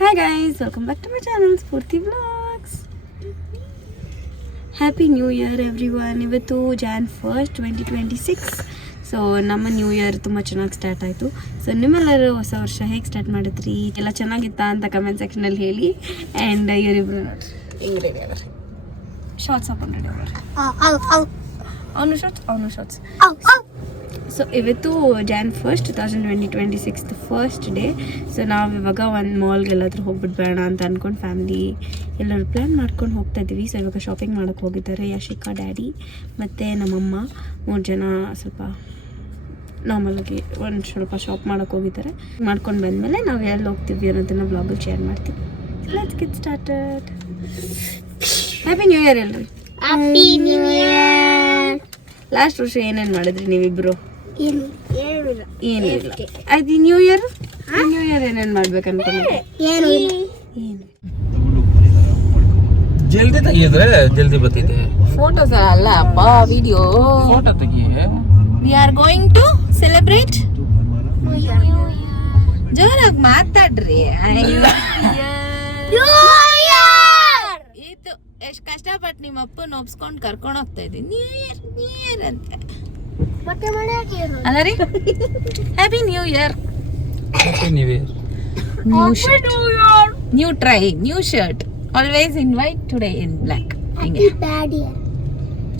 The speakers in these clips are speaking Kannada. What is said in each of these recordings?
Hi guys, welcome back to my channel Spurti Vlogs. Happy New Year everyone. ಇವತ್ತು Jan 1st 2026. ಸೊ ನಮ್ಮ ನ್ಯೂ ಇಯರ್ ತುಂಬ ಚೆನ್ನಾಗಿ ಸ್ಟಾರ್ಟ್ ಆಯಿತು. ಸೊ ನಿಮ್ಮೆಲ್ಲರೂ ಹೊಸ ವರ್ಷ ಹೇಗೆ ಸ್ಟಾರ್ಟ್ ಮಾಡಿದ್ರಿ, ಎಲ್ಲ ಚೆನ್ನಾಗಿತ್ತಾ ಅಂತ ಕಮೆಂಟ್ ಸೆಕ್ಷನಲ್ಲಿ ಹೇಳಿ. ಆ್ಯಂಡ್ ಇವರಿಬ್ರು ನೋಡ್ರಿ ಹಿಂಗೆ ರೆಡಿ ಅವರು, ಶಾರ್ಟ್ಸ್ ಹಾಕೊಂಡು ರೆಡಿ ಅವರು, ಅವನು ಶಾರ್ಟ್ಸ್. ಸೊ ಇವತ್ತು Jan 1st 2026 first day. So ನಾವು ಇವಾಗ ಒಂದು ಮಾಲ್ಗೆಲ್ಲಾದರೂ ಹೋಗ್ಬಿಟ್ಟು ಅಂತ ಅಂದ್ಕೊಂಡು ಫ್ಯಾಮಿಲಿ ಎಲ್ಲರೂ ಪ್ಲ್ಯಾನ್ ಮಾಡ್ಕೊಂಡು ಹೋಗ್ತಾ ಇದ್ದೀವಿ. ಸೊ ಇವಾಗ ಶಾಪಿಂಗ್ ಮಾಡೋಕ್ಕೆ ಹೋಗಿದ್ದಾರೆ ಯಾಶಿಕಾ, ಡ್ಯಾಡಿ ಮತ್ತು ನಮ್ಮಮ್ಮ 3 ಜನ ಸ್ವಲ್ಪ ನಾರ್ಮಲಾಗಿ ಸ್ವಲ್ಪ ಶಾಪ್ ಮಾಡೋಕ್ಕೆ ಹೋಗಿದ್ದಾರೆ. ಮಾಡ್ಕೊಂಡು ಬಂದಮೇಲೆ ನಾವು ಎಲ್ಲಿ ಹೋಗ್ತೀವಿ ಅನ್ನೋದನ್ನು ಬ್ಲಾಗಲ್ಲಿ ಶೇರ್ ಮಾಡ್ತೀವಿ. Let's get started. Happy new year ಎಲ್ರಿ. Happy new year. ಲಾಸ್ಟ್ ವರ್ಷ ಏನೇನು ಮಾಡಿದ್ರಿ ನೀವಿಬ್ರು? ಏನಿಲ್ಲ. ಆಯ್ತು ನ್ಯೂ ಇಯರ್ ಏನೇನು ಮಾಡ್ಬೇಕು ಅನ್ಕೊಂಡ್ರೆ ಏನು ಜಲ್ದಿ ತೆಗಿದ್ರೆ ಜಲ್ದಿ ಬರ್ತಿದೆ. ಫೋಟೋಸ್ ಅಲ್ಲ ಅಪ್ಪ, ವಿಡಿಯೋ. ಫೋಟೋ ತೆಗಿ. We are going to celebrate. ಜೋರಾಗಿ ಮಾತಾಡ್ರಿ. ಇದು ಎಷ್ಟು ಕಷ್ಟಪಟ್ಟು ನಿಮ್ಮ ಅಪ್ಪನ ಒಪ್ಸ್ಕೊಂಡು ಕರ್ಕೊಂಡು ಹೋಗ್ತಾ ಇದ್ದೀನಿ. ನ್ಯೂ ಇಯರ್ ಅಂತ ಅಲ್ಲ ರೀ. Happy new year. Happy new year. New shirt, new try, new shirt. Always in white, today in black. ಹಿಂಗೆ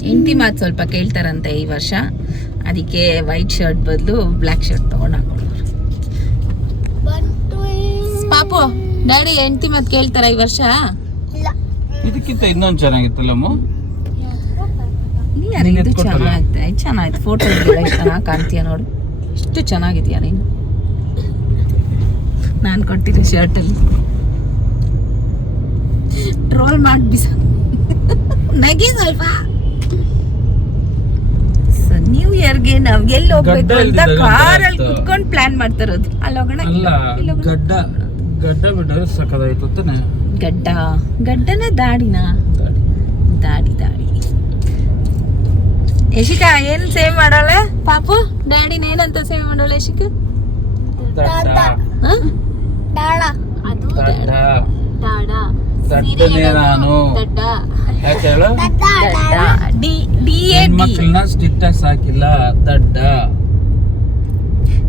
ಹೆಂಡತಿ ಮಾತು ಸ್ವಲ್ಪ ಕೇಳ್ತಾರಂತೆ ಈ ವರ್ಷ, ಅದಕ್ಕೆ ವೈಟ್ ಶರ್ಟ್ ಬದಲು ಬ್ಲ್ಯಾಕ್ ಶರ್ಟ್ ತಗೊಂಡು ಹಾಕೊಳ್ಳೋರು. ಪಾಪು, ಡ್ಯಾಡಿ ಹೆಂಡತಿ ಮಾತು ಕೇಳ್ತಾರ ಈ ವರ್ಷ? ಇದಕ್ಕಿಂತ ಇನ್ನೊಂದು ಚೆನ್ನಾಗಿತ್ತಲ್ಲಮ್ಮ. ಇದು ಚೆನ್ನಾಯ್ತು ಫೋಟೋ. ಎಷ್ಟು ಚೆನ್ನಾಗಿ ಕಾಣ್ತೀಯ ನೋಡು, ಎಷ್ಟು ಚೆನ್ನಾಗಿದೆಯಾ ನೀನು. ನಾನು ಕೊಟ್ಟಿರೋ ಶರ್ಟಲ್ಲಿ ಟ್ರೋಲ್ ಮಾಡಿ ಬಿಸ ನಗಿ ಸ್ವಲ್ಪ. ಸೊ ನ್ಯೂ ಇಯರ್ಗೆ ನಾವು ಎಲ್ಲಿ ಹೋಗ್ಬೇಕು ಅಂತ ಕಾರಲ್ಲಿ ಕುತ್ಕೊಂಡು ಪ್ಲಾನ್ ಮಾಡ್ತಾ ಇರೋದು. ಅಲ್ಲೋಗೋಣ. ಗಡ್ಡ ಬಿಟ್ಟರೆ ಸಕ್ಕದಾಯ್ತು ತಾನೆ. ಗಡ್ಡನ ದಾಡಿನ? ದಾಡಿ. ಯಶಿಕಾ ಏನ್ ಸೇವ್ ಮಾಡಾಳೆ ಪಾಪು? ಡ್ಯಾಡಿನ ಏನಂತ ಸೇವ್ ಮಾಡಾಳೆ ಯಶಿಕಾ? ಮಕ್ಕಳನ್ನ ಸ್ಟ್ರಿಕ್ಟ್ ಆಗಿ ಸಾಕಿಲ್ಲ, ದಡ್ಡ.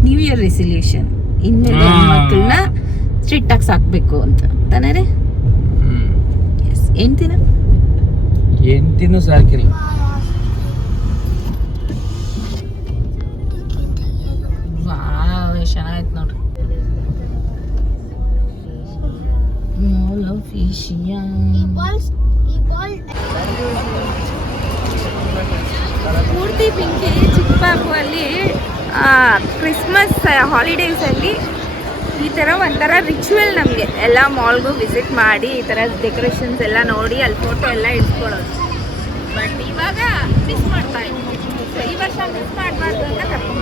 ನ್ಯೂ ಇಯರ್ ರೆಸಲ್ಯೂಷನ್, ಇನ್ಮೇಲೆ ಮಕ್ಕಳನ್ನ ಸ್ಟ್ರಿಕ್ಟ್ ಆಗಿ ಸಾಕ್ಬೇಕು ಅಂತ ತಾನೇ ರೀ? ಎಂಟಿನೂ ಸಾಕಿಲ್ಲ. ಚೆನ್ನಾಯ್ತು ನೋಡ್ರಿ. ಪೂರ್ತಿ ಪಿಂಕಿ ಚಿಕ್ಕಬಾಬು ಅಲ್ಲಿ ಕ್ರಿಸ್ಮಸ್ ಹಾಲಿಡೇಸಲ್ಲಿ ಈ ಥರ ಒಂಥರ ರಿಚುವಲ್ ನಮಗೆ ಎಲ್ಲ ಮಾಲ್ಗೂ ವಿಸಿಟ್ ಮಾಡಿ ಈ ಥರ ಡೆಕೋರೇಷನ್ಸ್ ಎಲ್ಲ ನೋಡಿ ಅಲ್ಲಿ ಫೋಟೋ ಎಲ್ಲ ಇಟ್ಕೊಳ್ಳೋದು. ಬಟ್ ಇವಾಗ ಮಿಸ್ ಮಾಡ್ತಾ ಇದ್ವಿ. ಸೊ ಈ ವರ್ಷ ಮಿಸ್ ಮಾಡಬಾರ್ದು ಅಂತ ಕರ್ಕೊಂಡು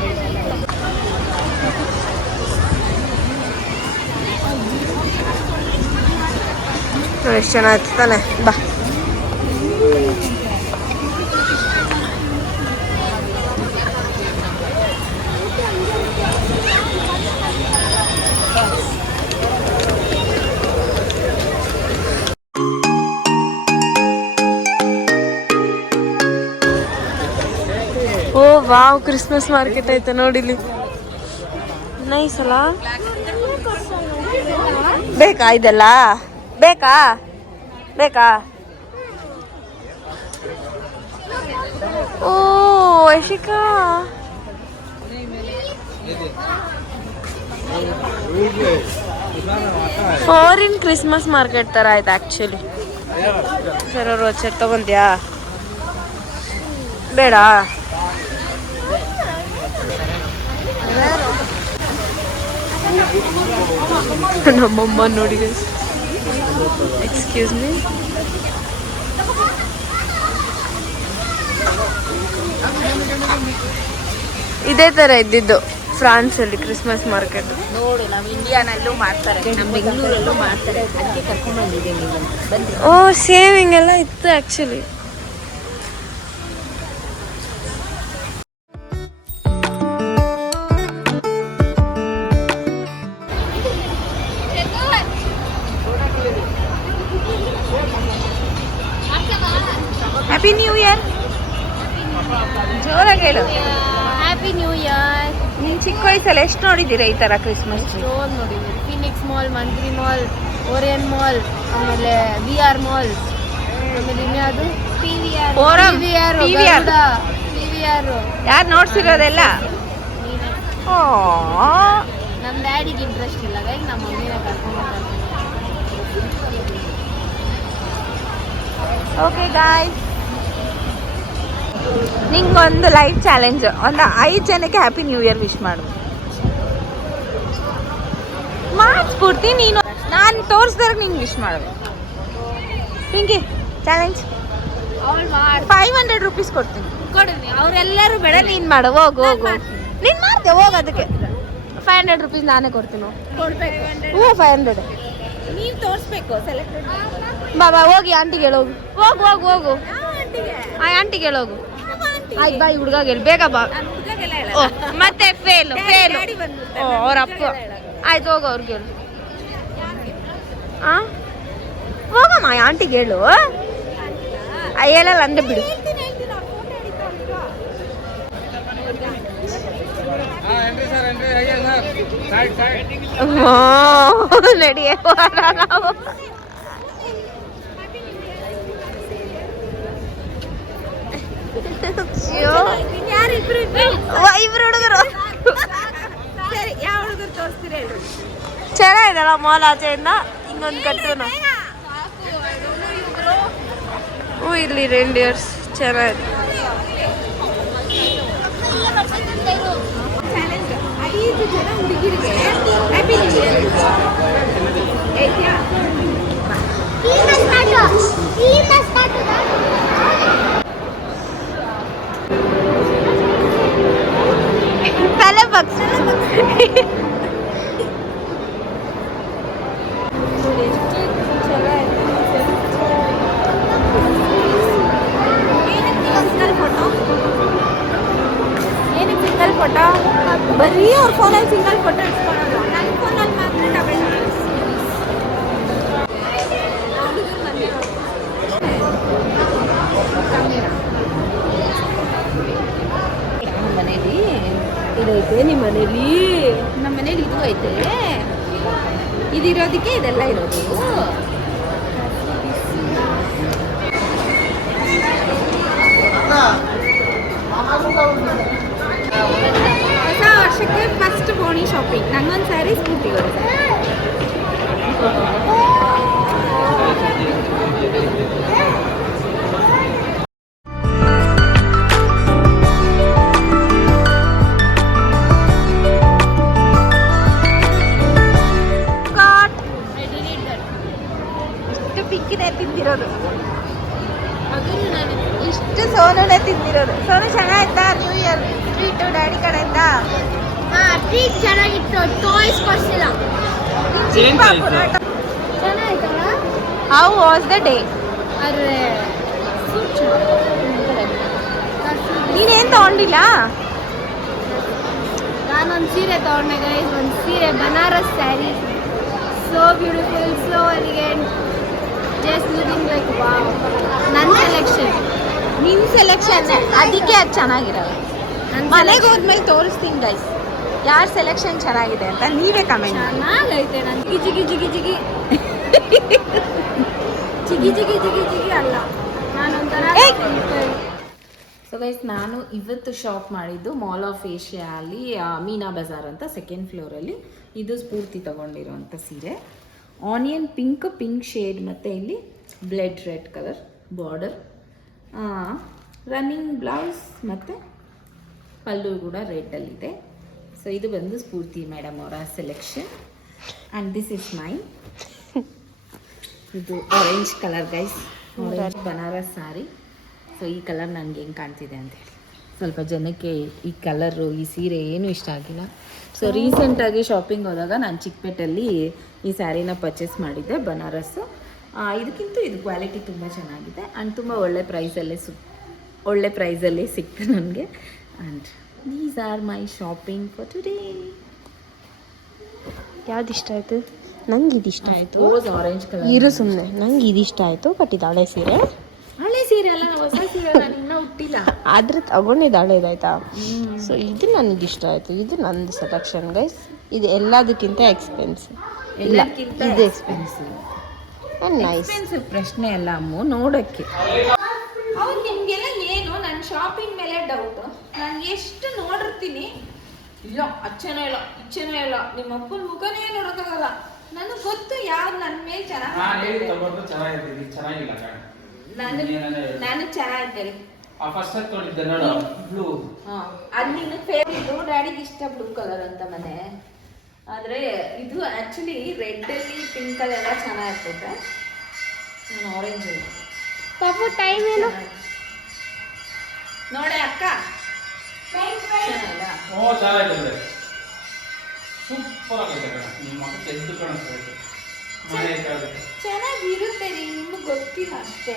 ಎಷ್ಟು ಚೆನ್ನಾಗಿತ್ತು ತಾನೆ. ಬಾ. ಓ ವಾವ್, ಕ್ರಿಸ್ಮಸ್ ಮಾರ್ಕೆಟ್ ಐತೆ ನೋಡಿಲಿ. ನೈಸ್ ಅಲ್ಲ? ಬೇಕಾ ಇದೆಲ್ಲ? ಬೇಕಾ? ಓ ಯಶಿಕಾ, ಫಾರಿನ್ ಕ್ರಿಸ್ಮಸ್ ಮಾರ್ಕೆಟ್ ತರ ಆಯ್ತು ಆಕ್ಚುಲಿ. ಸರ್ ಅವ್ರು ಚೆಕ್ ತಗೊಂಡ್ಯಾ? ಬೇಡ. ನಮ್ಮಮ್ಮ ನೋಡಿ, ಎಕ್ಸ್ಕ್ಯೂಸ್ ಮೀ. ಇದೇ ತರ ಇದ್ದಿದ್ದು ಫ್ರಾನ್ಸ್ ಅಲ್ಲಿ ಕ್ರಿಸ್ಮಸ್ ಮಾರ್ಕೆಟ್ ನೋಡಿ. ನಾವು ಇಂಡಿಯಾನಲ್ಲೂ ಮಾಡ್ತಾರೆ, ನಮ್ಮ ಬೆಂಗಳೂರಲ್ಲೂ ಮಾಡ್ತಾರೆ, ಅದಕ್ಕೆ ಕರ್ಕೊಂಡು ಬಂದಿದ್ದೀನಿ. ಓ ಸೇವಿಂಗ್ ಎಲ್ಲ ಇತ್ತು ಆಕ್ಚುಲಿ. ಜೋರಾಗಿ ಹೇಳು. Happy new year. ನೀನು ಚಿಕ್ಕ ವಯಸ್ಸಲ್ಲಿ ಎಷ್ಟು ನೋಡಿದ್ದೀರಾ ಈ ಥರ ಕ್ರಿಸ್ಮಸ್ ಟ್ರೀ? ಸ್ಟೋರ್ ನೋಡಿದ್ವಿ. ಫಿನಿಕ್ಸ್ ಮಾಲ್, ಮಂತ್ರಿ ಮಾಲ್, ಓರಿಯನ್ ಮಾಲ್, ಆಮೇಲೆ VR ಮಾಲ್, ಆಮೇಲೆ ಇನ್ಯಾವುದು ಫೋರಂ, PVR. ಯಾರು ನೋಡ್ಸಿರೋದೆಲ್ಲ? ಓ, ನಮ್ಮ ಡ್ಯಾಡಿಗೆ ಇಂಟ್ರೆಸ್ಟ್ ಇಲ್ಲ, ಈಗ ನಮ್ಮ ಮಮ್ಮಿನ ಕರ್ಕೊಂಡ್ಬರ್ತಾರೆ. ಓಕೆ ಗಾಯ್ಸ್, ನಿಂಗೊಂದು ಲೈಫ್ ಚಾಲೆಂಜ್. ಒಂದು 5 ಜನಕ್ಕೆ ಹ್ಯಾಪಿ ನ್ಯೂ ಇಯರ್ ವಿಶ್ ಮಾಡು. ಮಾಡಿಸ್ಬಿಡ್ತೀನಿ. ನೀನು ನಾನು ತೋರಿಸ್ದಾಗ ನೀನು ವಿಶ್ ಮಾಡಬೇಕು. ಪಿಂಕಿ ಚಾಲೆಂಜ್. ಅವಳು ಮಾಡಿ 500 ರೂಪೀಸ್ ಕೊಡ್ತೀನಿ. ಕೊಡ್ತೀನಿ. ಅವರೆಲ್ಲರೂ ಬೇಡ, ನೀನು ಮಾಡು. ಹೋಗು ನೀನು ಮಾಡ್ದೆ, ಹೋಗು. ಅದಕ್ಕೆ 500 ರೂಪೀಸ್ ನಾನೇ ಕೊಡ್ತೀನಿ. ಕೊಡ್ಬೇಕು. ಹ್ಞೂ 500. ನೀವು ತೋರಿಸ್ಬೇಕು ಸೆಲೆಕ್ಟೆಡ್. ಬಾಬಾ ಹೋಗಿ ಆಂಟಿಗೆ ಹೇಳೋಗು. ಹೋಗು ಆಂಟಿಗೆ ಹೇಳೋಗು. ಆಯ್ತು ಬಾಯ್, ಹುಡುಗ ಹೇಳಿ ಬೇಗ ಬಾ. ಓ ಮತ್ತೆ ಫೇಲು. ಓ ಅವ್ರ ಅಪ್ಪ. ಆಯ್ತು ಹೋಗು, ಅವ್ರಿಗೆ ಹೇಳು. ಹಾಂ ಹೋಗಮ್ಮ, ಆಂಟಿಗೆ ಹೇಳು. ಹೇಳಲ್ಲ ಅಂದ್ರೆ ಬಿಡು. ನಡಿ ನಾವು. ಇಬ್ರು ಹುಡುಗರು ಚೆನ್ನಾಗಿದಲ್ಲ ಮಾಲ್ ಆಚೆಯಿಂದ ಹಿಂಗೊಂದು ಕಟ್ಟುನ. ಹ್ಞೂ ಇಲ್ಲಿ ರೆಂಡಿಯರ್ಸ್ ಚೆನ್ನಾಗಿದೆ. 5 ಜನ ಹುಡುಗಿರಿಗೆ ಹ್ಯಾಪಿ ನ್ಯೂ ಇಯರ್. ತಲೆ ಬಗ್ಸ್. ಸಿಂಗಲ್ ಫೋಟೋ ಬರೀ ಅವ್ರ ಫೋನಲ್ಲಿ ಸಿಂಗಲ್ ಫೋಟೋ ಇಟ್ಕೊಳ್ಳೋದು. ನನ್ನ ಫೋನಲ್ಲಿ ಮಾತ್ರ ಡಬಲ್ ಮನೇಲಿ ಇದೈತೆ. ನಿಮ್ಮ ಮನೇಲಿ ನಮ್ಮ ಮನೇಲಿ ಇದು ಐತೆ. ಇದಿರೋದಕ್ಕೆ ಇದೆಲ್ಲ ಇರೋದು. ಹೊಸ ವರ್ಷಕ್ಕೆ ಫಸ್ಟ್ ಬೋಣಿ ಶಾಪಿಂಗ್. ನಂಗೊಂದು ಸ್ಯಾರಿ, ಸ್ಕೂಟಿಗೊಂದು ಸ್ಯಾರಿ. ಇಷ್ಟು ಪಿಕ್ಕಿನೇ ತಿಂದಿರೋದು, ಇಷ್ಟು ಸೋನುನೇ ತಿಂದಿರೋದು. ಸೋನು ಚೆನ್ನಾಯ್ತಾ ನ್ಯೂ ಇಯರ್ ಟ್ರೀಟು ಡ್ಯಾಡಿ ಕಡೆಯಿಂದ? ಟ್ರೀಟ್ ಚೆನ್ನಾಗಿತ್ತು. ಟಾಯ್ಸ್ ಕೊಡ್ಸಿಲ್ಲ. ಚೆನ್ನಾಯ್ತಲ್ಲ. How was the day? ಅರೆ ನೀನೇನು ತಗೊಂಡಿಲ್ಲ? ನಾನೊಂದು ಸೀರೆ ತೊಗೊಂಡೆ ಗೈಸ್. ಒಂದು ಸೀರೆ, Banaras sari. So beautiful, so elegant, just looking like wow. ನನ್ನ ಸೆಲೆಕ್ಷನ್. ನಿನ್ನ ಸೆಲೆಕ್ಷನ್ ಅದಕ್ಕೆ ಅದು ಚೆನ್ನಾಗಿರಲ್ಲ. ಮನೆಗೆ ಹೋದ್ಮೇಲೆ ತೋರಿಸ್ತೀನಿ ಗೈಸ್ ಯಾರ ಸೆಲೆಕ್ಷನ್ ಚೆನ್ನಾಗಿದೆ ಅಂತ. ನೀವೇ ಕಮೆಂಟ್. ಚೆನ್ನಾಗೈತೆ. ನಾನು ಜಿಗಿ ಜಿಗಿ ಜಿಗಿ ಜಿಗಿ ಜಿಗಿ ಜಿಗಿ ಜಿಗಿ ಅಲ್ಲ, ನಾನೊಂಥರ. ಸೊ ಗೈಸ್, ನಾನು ಇವತ್ತು ಶಾಪ್ ಮಾಡಿದ್ದು ಮಾಲ್ ಆಫ್ ಏಷ್ಯಾ ಅಲ್ಲಿ ಮೀನಾ ಬಜಾರ್ ಅಂತ 2nd ಫ್ಲೋರಲ್ಲಿ. ಇದು ಸ್ಫೂರ್ತಿ ತಗೊಂಡಿರುವಂಥ ಸೀರೆ. ಆನಿಯನ್ ಪಿಂಕ್ ಶೇಡ್ ಮತ್ತು ಇಲ್ಲಿ blood red colour border, running blouse ಮತ್ತು ಪಲ್ಲು ಕೂಡ ರೆಡ್ಡಲ್ಲಿದೆ. ಸೊ ಇದು ಬಂದು ಸ್ಫೂರ್ತಿ ಮೇಡಮ್ ಅವರ selection. And this is mine. ಇದು ಆರೆಂಜ್ ಕಲರ್ ಗೈಸ್, ಬನಾರಸ್ ಸಾರಿ. ಸೊ ಈ ಕಲರ್ ನನಗೆ ಹೆಂಗೆ ಕಾಣ್ತಿದೆ ಅಂತೇಳಿ ಸ್ವಲ್ಪ ಜನಕ್ಕೆ ಈ ಕಲರು, ಈ ಸೀರೆ ಏನೂ ಇಷ್ಟ ಆಗಿಲ್ಲ. ಸೊ ರೀಸೆಂಟಾಗಿ ಶಾಪಿಂಗ್ ಹೋದಾಗ ನಾನು ಚಿಕ್ಕಪೇಟೆಯಲ್ಲಿ ಈ ಸ್ಯಾರಿನ ಪರ್ಚೇಸ್ ಮಾಡಿದ್ದೆ, ಬನಾರಸ್ಸು. ಇದಕ್ಕಿಂತ ಇದು ಕ್ವಾಲಿಟಿ ತುಂಬ ಚೆನ್ನಾಗಿದೆ ಆ್ಯಂಡ್ ತುಂಬ ಒಳ್ಳೆ ಪ್ರೈಸಲ್ಲಿ ಸಿಕ್ತು ನನಗೆ. And these are my shopping for today. ಯಾವ್ದು ಇಷ್ಟ ಆಯಿತು? ನಂಗೆ ಇದು ಇಷ್ಟ ಆಯಿತು. ರೋಸ್ ಆರೆಂಜ್ ಕಲರ್ ಇರು ಸುಮ್ಮನೆ. ನಂಗೆ ಇದು ಇಷ್ಟ ಆಯಿತು. ಬಟ್ ಇದು ಹಳೆ ಸೀರೆ ಅಲ್ಲ, ನಾವು ಹೊಸ ಸೀರೆ ನಾನು ಇನ್ನೂ ಕೊಟ್ಟಿಲ್ಲ. ಆದ್ರೆ ತಗೊಂಡಿದ್ದು ಹಳೇದಾಯ್ತಾ. ಸೊ ಇದು ನನಗೆ ಇಷ್ಟ ಆಯ್ತು. ಇದು ನಂದು ಸೆಲೆಕ್ಷನ್ ಗೈಸ್. ಇದು ಎಲ್ಲದಕ್ಕಿಂತ ಎಕ್ಸ್ಪೆನ್ಸಿವ್. ಇಲ್ಲ ಎಲ್ಲಕ್ಕಿಂತ ಇದು ಎಕ್ಸ್ಪೆನ್ಸಿವ್ ಆ್ಯಂಡ್ ನೈಸ್. ಎಕ್ಸ್ಪೆನ್ಸಿವ್ ಪ್ರಶ್ನೆ ಅಲ್ಲ ಅಮ್ಮು, ನೋಡೋಕ್ಕೆ. ಹೌದು, ನಿಮಗೆಲ್ಲ ಏನು ನನ್ನ ಶಾಪಿಂಗ್ ಮೇಲೆ ಡೌಟು. ನಾನು ಎಷ್ಟು ನೋಡಿರ್ತೀನಿ, ಇಲ್ಲ ಅಚ್ಚನೇ ಇಲ್ಲ ಇಚ್ಚನೇ ಇಲ್ಲ, ನಿಮ್ಮ ಅಪ್ಪನ ಮುಖನೇ ನೋಡೋಕ್ಕಾಗಲ್ಲ. ನನಗೆ ಗೊತ್ತು ಯಾವ್ದು ನನ್ನ ಮೇಲೆ ಚೆನ್ನಾಗಿ ನಾನು ಚೆನ್ನಾಗಿದ್ದೇನೆ. ಅದು ನಿನ್ನ ಫೇವ್ರೇಟು, ಡ್ಯಾಡಿಗೆ ಇಷ್ಟ ಬ್ಲೂ ಕಲರ್ ಅಂತ ಮನೆ. ಆದರೆ ಇದು ಆ್ಯಕ್ಚುಲಿ ರೆಡ್ಡಲ್ಲಿ ಪಿಂಕಲ್ಲೆಲ್ಲ ಚೆನ್ನಾಗಿರ್ತದೆ. ನಾನು ಆರೆಂಜ್ ಪಾಪು ಟೈಮ್ ಏನು? ನೋಡೆ ಅಕ್ಕ, ಚೆನ್ನಾಗಿರುತ್ತೆ ರೀ, ನಿಮ್ಗೆ ಗೊತ್ತಿಲ್ಲ ಅಷ್ಟೇ.